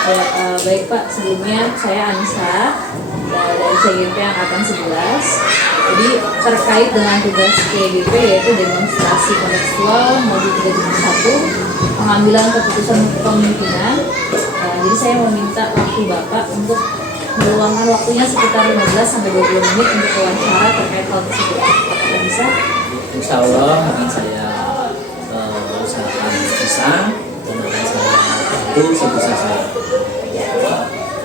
Ya, baik Pak, sebelumnya saya Anissa dari CGP Angkatan 11. Jadi terkait dengan tugas CGP yaitu demonstrasi kontekstual modul 371 pengambilan keputusan kepemimpinan. Jadi saya meminta waktu Bapak untuk meluangkan waktunya sekitar 15-20 menit untuk wawancara terkait hal tersebut. Apakah bisa? Insya Allah akan saya usahakan bisa dan akan saya bantu sebisa saya.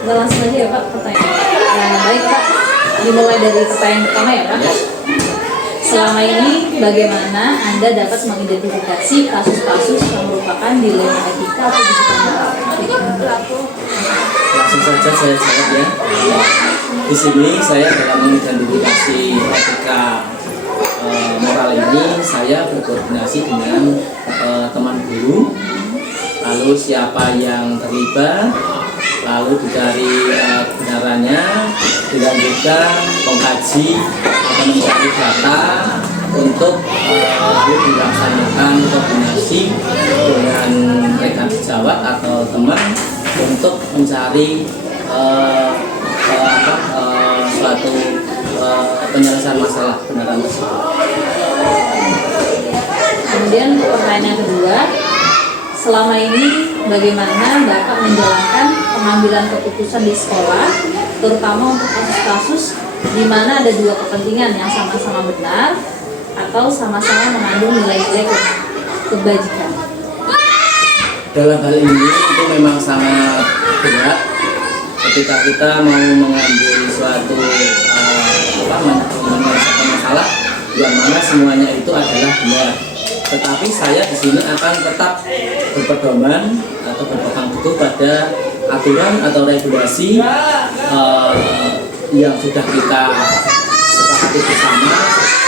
Kita langsung aja ya Pak pertanyaan. Baik Pak, dimulai dari pertanyaan pertama ya Pak. Selama ini bagaimana Anda dapat mengidentifikasi kasus-kasus yang merupakan dilema etika atau digital moral? Langsung saja saya jawab ya. Di sini saya dalam mengidentifikasi etika moral ini saya berkoordinasi dengan teman guru, lalu siapa yang terlibat, lalu dicari kebenarannya, dilanjutkan mengkaji atau mencari data untuk dilaksanakan koordinasi dengan rekan sejawat atau teman untuk mencari suatu penyelesaian masalah kebenaran tersebut. Kemudian pertanyaan yang kedua, selama ini bagaimana Bapak menjalankan pengambilan keputusan di sekolah, terutama untuk kasus-kasus di mana ada dua kepentingan yang sama-sama benar atau sama-sama mengandung nilai-nilai kebajikan? Dalam hal ini itu memang sangat berat ketika kita mau mengambil suatu menyelesaikan masalah yang mana semuanya itu adalah benar. Tetapi saya di sini akan tetap berpedoman atau berpegang teguh pada aturan atau regulasi yang sudah kita sepakati bersama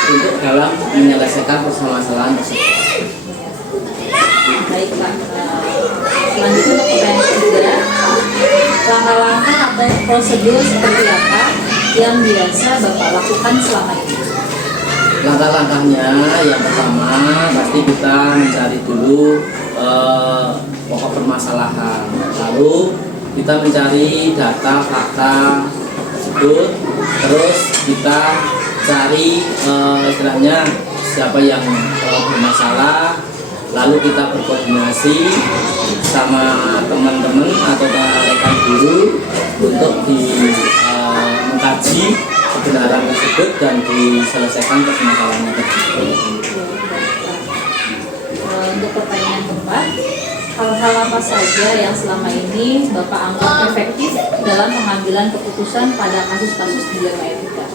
untuk dalam menyelesaikan permasalahan tersebut. Baik Pak. Selanjutnya untuk pertanyaan ketiga, langkah-langkah atau prosedur seperti apa yang biasa Bapak lakukan selama ini? Langkah-langkahnya yang pertama pasti kita mencari dulu pokok permasalahan, lalu kita mencari data fakta tersebut, terus kita cari istilahnya siapa yang bermasalah, lalu kita berkoordinasi sama teman-teman atau rekan guru untuk mengkaji kebenaran tersebut dan diselesaikan permasalahannya tersebut. Untuk pertanyaan keempat, hal-hal apa saja yang selama ini Bapak anggap efektif dalam pengambilan keputusan pada kasus-kasus dilema etika?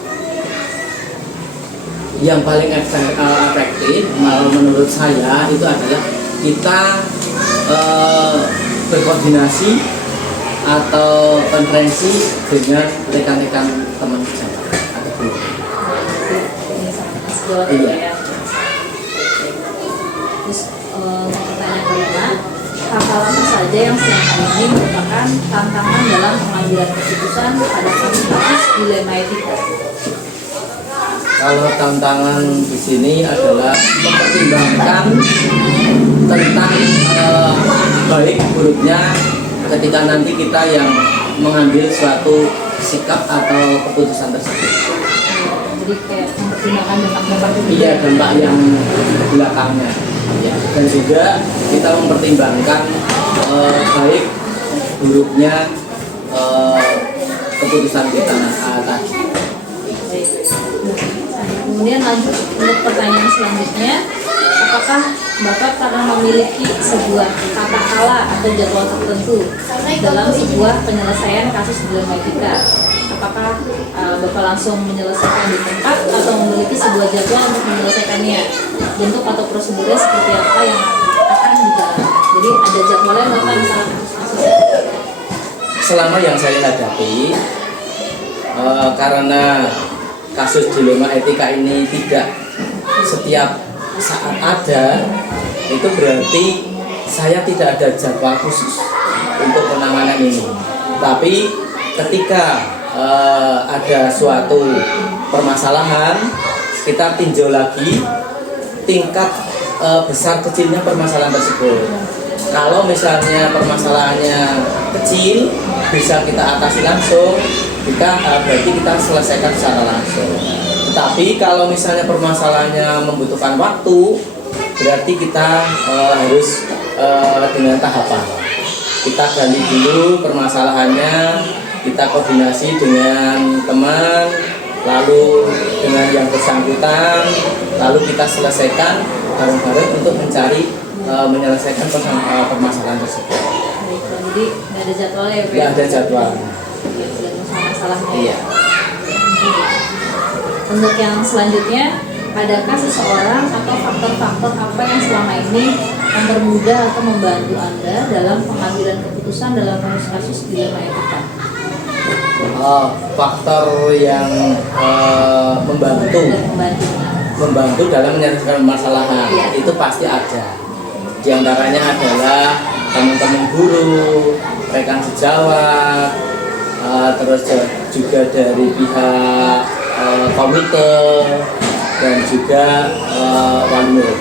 Yang paling efektif menurut saya itu adalah kita berkoordinasi atau konferensi dengan rekan-rekan teman sejawat atau guru. Iya. Terus pertanyaan kelima, hal-hal apa saja yang selama ini merupakan tantangan dalam pengambilan keputusan pada kasus-kasus dilema etika? Kalau tantangan di sini adalah mempertimbangkan tentang baik buruknya ketika nanti kita yang mengambil suatu sikap atau keputusan tersebut. Jadi kayak mempertimbangkan dampak-dampak itu. Iya, dampak yang di belakangnya. Ya. Dan juga kita mempertimbangkan baik buruknya keputusan kita tadi. Kemudian lanjut untuk pertanyaan selanjutnya, apakah Bapak pernah memiliki sebuah kata-kala atau jadwal tertentu dalam sebuah penyelesaian kasus dilema etika? Apakah Bapak langsung menyelesaikan di tempat atau memiliki sebuah jadwal untuk menyelesaikannya? Bentuk atau prosedurnya seperti apa yang akan dijalankan? Jadi ada jadwalnya Bapak misalnya kasus-kasus? Selama yang saya hadapi, karena kasus dilema etika ini tidak setiap saat ada, itu berarti saya tidak ada jadwal khusus untuk penanganan ini. Tapi ketika ada suatu permasalahan, kita tinjau lagi tingkat besar kecilnya permasalahan tersebut. Kalau misalnya permasalahannya kecil, bisa kita atasi langsung, berarti kita selesaikan secara langsung. Tetapi kalau misalnya permasalahannya membutuhkan waktu, berarti kita harus dengan tahapan. Kita gali dulu permasalahannya, kita koordinasi dengan teman, lalu dengan yang bersangkutan, lalu kita selesaikan bareng-bareng untuk menyelesaikan permasalahan tersebut. Jadi nggak ada jadwalnya ya? Nggak ada jadwal. Masalahnya. Iya. Untuk yang selanjutnya, adakah seseorang atau faktor-faktor apa yang selama ini mempermudah atau membantu Anda dalam pengambilan keputusan dalam kasus dilema etika? Faktor yang membantu dalam menyelesaikan permasalahan itu pasti ada. Di antaranya adalah teman-teman guru, rekan sejawat, terus juga dari pihak komite dan juga wali murid.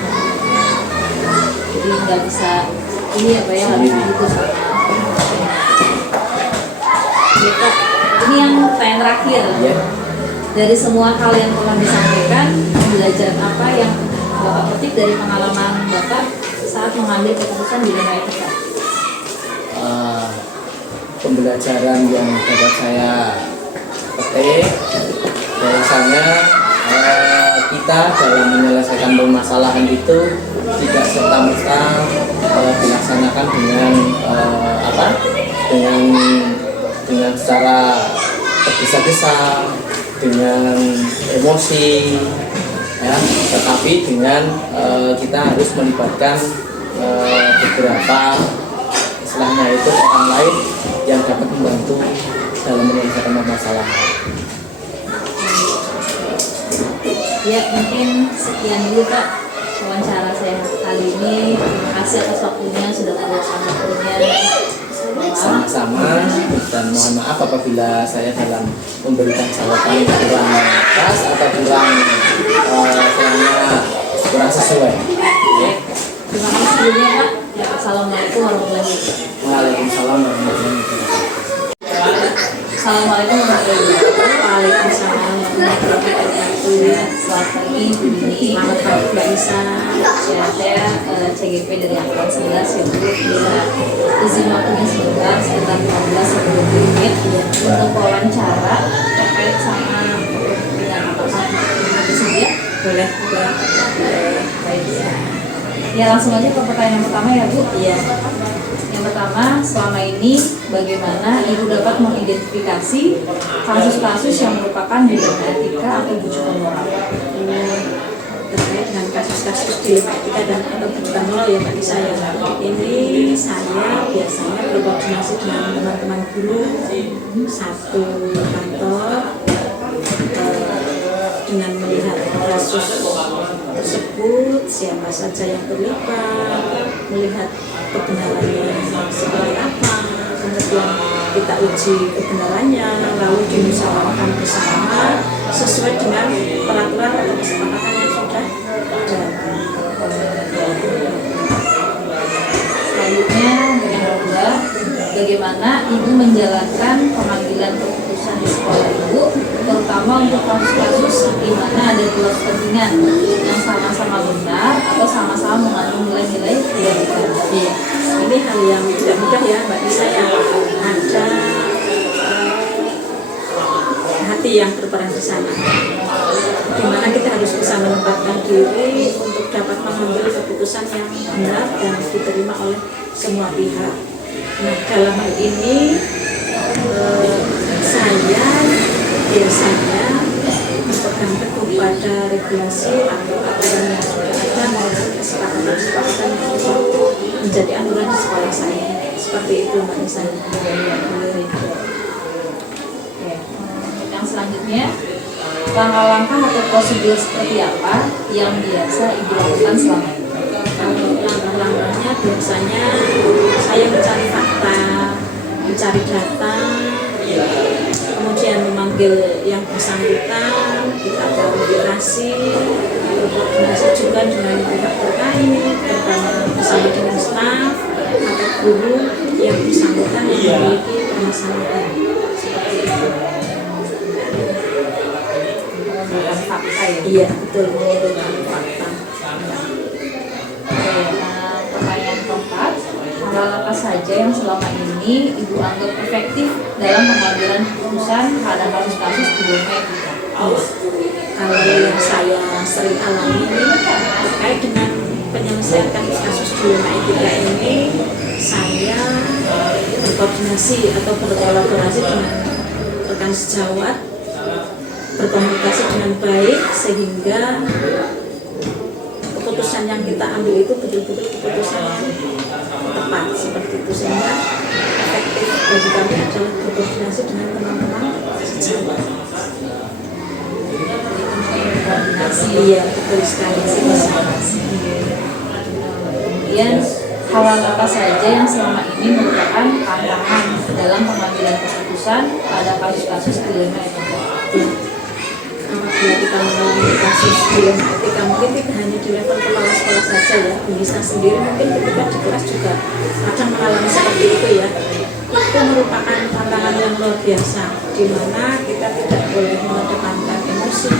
Jadi nggak bisa ini apa ya, harus gitu sama. Ya, Kak, ini yang pertanyaan terakhir. Ya. Dari semua hal yang telah disampaikan, pembelajaran apa yang Bapak petik dari pengalaman Bapak saat mengambil keputusan dilema etika? Pembelajaran yang dapat saya petik, bahwasanya kita dalam menyelesaikan permasalahan itu tidak serta-merta dilaksanakan dengan secara tergesa-gesa, dengan emosi, ya, tetapi dengan kita harus melibatkan beberapa istilahnya itu orang lain yang dapat membantu dalam menyelesaikan permasalahan. Ya, mungkin sekian dulu Kak wawancara saya kali ini. Terima kasih atas waktunya, sudah meluangkan waktunya. Sama-sama, dan mohon maaf apabila saya dalam memberikan jawaban kurang pas atau kurang sesuai. Ya. Terima kasih sebelumnya Kak. Ya, Assalamualaikum warahmatullahi wabarakatuh. Waalaikumsalam warahmatullahi wabarakatuh. Assalamualaikum warahmatullahi wabarakatuh. Waalaikumsalam warahmatullahi wabarakatuh. Selamat pagi, selamat pagi Mbak Nisa. Ya, saya CGP dari Angkatan 11 ya Bu. Bisa izin waktunya sebentar, sekitar 15 sampai 20 menit untuk wawancara terkait sama dengan apakah itu saja? Boleh. Baik ya. Ya, langsung aja ke pertanyaan yang pertama ya Bu. Iya. Yang pertama, selama ini bagaimana Ibu dapat mengidentifikasi kasus-kasus yang merupakan dilema etika atau bujukan moral? Terkait dengan kasus-kasus dilema etika dan atau bujukan moral ya Mbak Nisa ya. Ini saya biasanya berkoordinasi dengan teman-teman guru satu kantor dengan melihat kasus tersebut, siapa saja yang terlibat, melihat kebenarannya seperti apa, kemudian kita uji kebenarannya, lalu dimusyawarahkan bersama sesuai dengan peraturan atau kesepakatan yang sudah ada. Selanjutnya, yang kedua, bagaimana Ibu menjalankan pengambilan keputusan di sekolah Ibu, terutama untuk kasus-kasus di mana ada dua kepentingan yang sama-sama benar atau sama-sama mengandung nilai-nilai kebaikan. Iya, ini hal yang tidak mudah ya Mbak Nisa ya. Ada hati yang berperan di sana, di mana kita harus bisa menempatkan diri untuk dapat mengambil keputusan yang benar dan diterima oleh semua pihak. Nah, dalam hal ini saya biasanya berpegang teguh pada regulasi atau aturan yang sudah ada maupun kesepakatan yang sudah menjadi aturan di sekolah saya. Seperti itu Mbak Nisa. Yang selanjutnya, langkah-langkah atau prosedur seperti apa yang biasa Ibu lakukan selama ini? Langkah-langkahnya biasanya saya mencari fakta, mencari data, kemudian memanggil yang bersangkutan, kita klarifikasi, berkoordinasi juga dengan pihak terkait, terutama bersama dengan staf, atau guru yang bersangkutan yang memiliki permasalahan seperti itu. Fakta ya. Iya betul, mengumpulkan fakta. Oke, pertanyaan keempat, hal apa saja yang selama ini Ibu anggap efektif dalam pengambilan keputusan pada kasus-kasus dilema etika? Kalau yang saya sering alami terkait dengan penyelesaian kasus-kasus dilema etika ini, saya berkoordinasi atau berkolaborasi dengan rekan sejawat, berkomunikasi dengan baik sehingga keputusan yang kita ambil itu betul-betul keputusan yang tepat seperti itu, sehingga efektif bagi kami adalah berkoordinasi dengan teman-teman sejawat. Koordinasi. Iya betul sekali. Kemudian hal apa saja yang selama ini merupakan tantangan dalam pengambilan keputusan pada kasus-kasus dilema etika? Apabila kita mengalami kasus dilema etika, mungkin tidak hanya di level kepala sekolah saja ya, bisa sendiri mungkin ketika di kelas juga kadang mengalami seperti itu ya. Itu merupakan tantangan yang luar biasa, di mana kita tidak boleh mengedepankan emosi,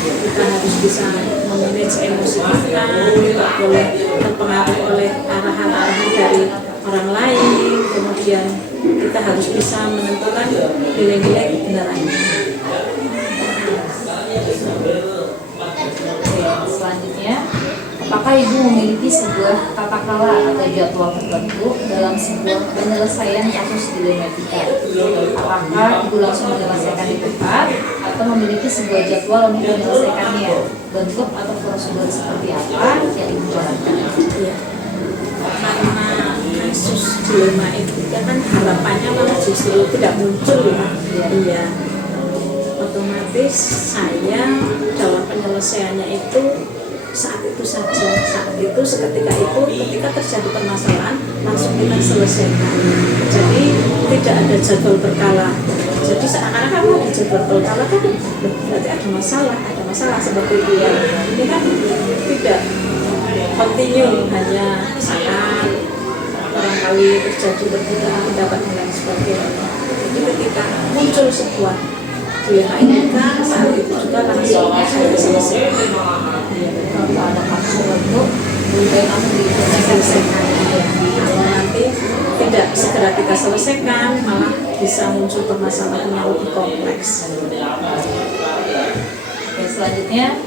kita harus bisa memanage emosi kita, tidak boleh terpengaruh oleh arahan-arahan dari orang lain, kemudian kita harus bisa menentukan nilai-nilai kebenarannya. Selanjutnya, apakah Ibu memiliki sebuah tata cara atau jadwal tertentu dalam sebuah penyelesaian kasus dilema etika? Apakah Ibu langsung menyelesaikan di tempat atau memiliki sebuah jadwal untuk menyelesaikannya? Bentuk atau prosedur seperti apa yang Ibu jalankan? Ya, karena kasus dilema etika kan harapannya malah justru tidak muncul ya. Iya. Otomatis saya dalam penyelesaiannya itu saat itu saja, seketika itu, ketika terjadi permasalahan langsung kita selesaikan. Jadi tidak ada jadwal berkala. Jadi seakan-akan kalau ada jadwal berkala kan berarti ada masalah seperti itu ya. Ini kan tidak continue, hanya saat barangkali terjadi perbedaan pendapat dan lain sebagainya. Jadi ketika muncul sebuah dilema etika, saat itu juga langsung saya selesaikan. Kalau ada kasus tertentu, lebih baik langsung Selesaikan. Kalau nanti tidak segera kita selesaikan, malah bisa muncul permasalahan yang lebih kompleks. Oke, selanjutnya,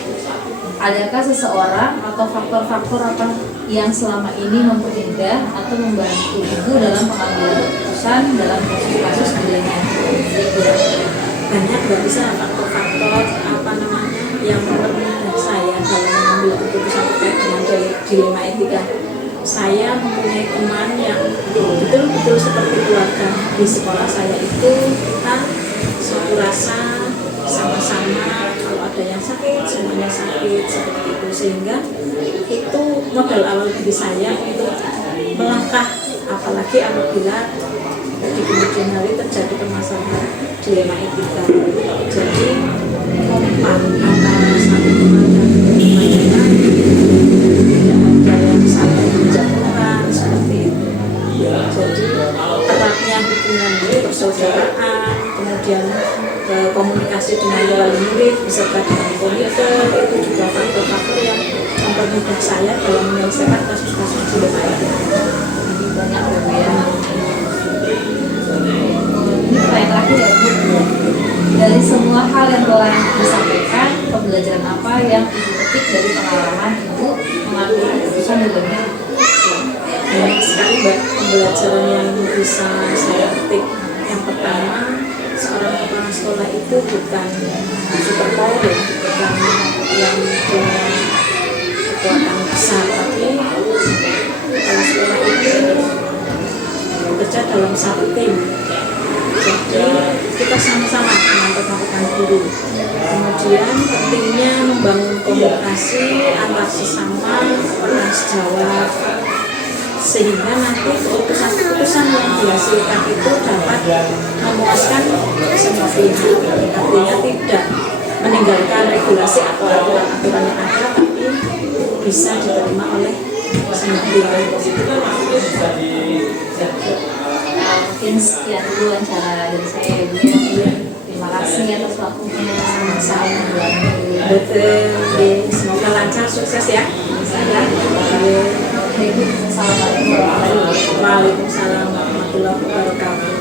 adakah seseorang atau faktor-faktor apa yang selama ini mempermudah atau membantu Ibu dalam pengambilan keputusan dalam kasus-kasus dilema etika? Banyak nggak bisa faktor-faktor yang mempermudah saya dalam mengambil keputusan terkait dengan dilema etika. Saya mempunyai teman yang betul-betul seperti keluarga. Di sekolah saya itu kita satu rasa, sama-sama, kalau ada yang sakit semuanya sakit seperti itu, sehingga itu modal awal bagi saya untuk melangkah, apalagi apabila di kemudian hari terjadi permasalahan dilema etika. Jadi kompak antara satu teman dan teman yang lain, tidak ada yang saling menjatuhkan seperti itu. Jadi eratnya hubungan persaudaraan, kemudian komunikasi dengan wali murid beserta dengan komite, itu juga faktor-faktor yang mempermudah saya dalam menyelesaikan kasus-kasus dilema etika. Banyak ya. Ini pertanyaan terakhir ya Bu. Dari semua hal yang telah disampaikan, pembelajaran apa yang Ibu petik dari pengalaman Ibu mengambil keputusan dilema? Banyak sekali pembelajaran yang bisa saya petik. Yang pertama, seorang kepala sekolah itu bukan super power, bukan yang punya kekuatan besar, tapi kepala sekolah itu bekerja dalam satu tim. Jadi kita sama-sama dengan rekan-rekan guru. Kemudian pentingnya membangun komunikasi antar sesama rekan sejawat, sehingga nanti keputusan-keputusan yang dihasilkan itu dapat memuaskan semua pihak. Artinya tidak meninggalkan regulasi atau aturan-aturan yang ada, tapi bisa diterima oleh semua Mungkin sekian dulu wawancara dari saya ya Bu ya. Terima kasih atas waktunya. Semoga lancar, sukses ya. Saya. Assalamualaikum warahmatullahi wabarakatuh. Waalaikumsalam warahmatullahi wabarakatuh.